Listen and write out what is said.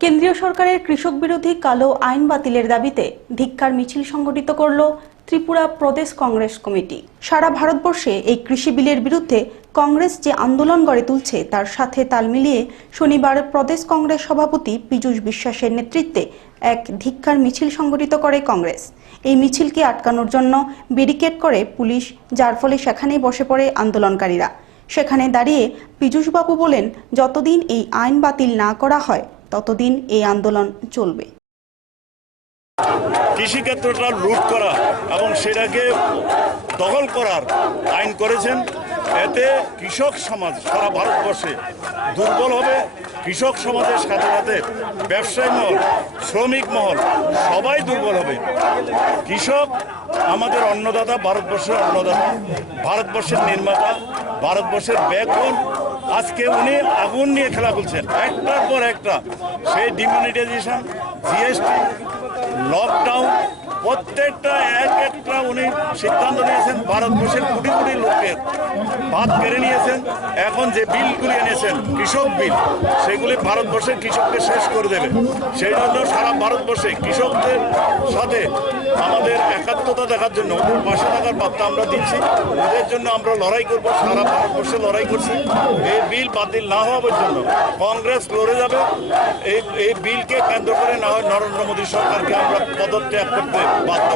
কেন্দ্রীয় সরকারের কৃষক বিরোধী কালো আইন বাতিলের দাবিতে ধিক্কার মিছিল সংগঠিত করল ত্রিপুরা প্রদেশ কংগ্রেস কমিটি। সারা ভারতবর্ষে এই কৃষি বিলের বিরুদ্ধে কংগ্রেস যে আন্দোলন গড়ে তুলছে, তার সাথে তাল মিলিয়ে শনিবার প্রদেশ কংগ্রেস সভাপতি পীযূষ বিশ্বাসের নেতৃত্বে এক ধিক্কার মিছিল সংগঠিত করে কংগ্রেস। এই মিছিলকে আটকানোর জন্য ব্যারিকেড করে পুলিশ, যার ফলে সেখানেই বসে পড়ে আন্দোলনকারীরা। সেখানে দাঁড়িয়ে পীযূষবাবু বলেন, যতদিন এই আইন বাতিল না করা হয় ততদিন এই আন্দোলন চলবে। কৃষিক্ষেত্রটা লুট করা এবং সেটাকে দখল করার আইন করেছেন এতে কৃষক সমাজ, সারা ভারতবর্ষে দুর্বল হবে। কৃষক সমাজের সাথে সাথে ব্যবসায়ী মহল, শ্রমিক মহল, সবাই দুর্বল হবে। কৃষক আমাদের অন্নদাতা, ভারতবর্ষের অন্নদাতা, ভারতবর্ষের নির্মাতা, ভারতবর্ষের ব্যাকবোন। আজকে উনি আগুন নিয়ে খেলা বলছেন একটার পর একটা সেই ডিমনিটাইজেশন জিএসটি লকডাউন প্রত্যেকটা এক উনি সিদ্ধান্ত নিয়েছেন ভারতবর্ষের কোটি কোটি লোকের ভাত কেড়ে নিয়েছেন। এখন যে বিলগুলি এনেছেন, কৃষক বিল, সেগুলি ভারতবর্ষের কৃষককে শেষ করে দেবে। সেই জন্য সারা ভারতবর্ষে কৃষকদের সাথে আমাদের একাত্মতা দেখার জন্য, পাশে থাকার বার্তা আমরা দিচ্ছি। ওদের জন্য আমরা লড়াই করব, সারা ভারতবর্ষে লড়াই করছি। এই বিল বাতিল না হওয়া পর্যন্ত কংগ্রেস লড়ে যাবে। এই এই বিলকে কেন্দ্র করে না হয় নরেন্দ্র মোদী সরকারকে আমরা পদত্যাগ করতে বাধ্য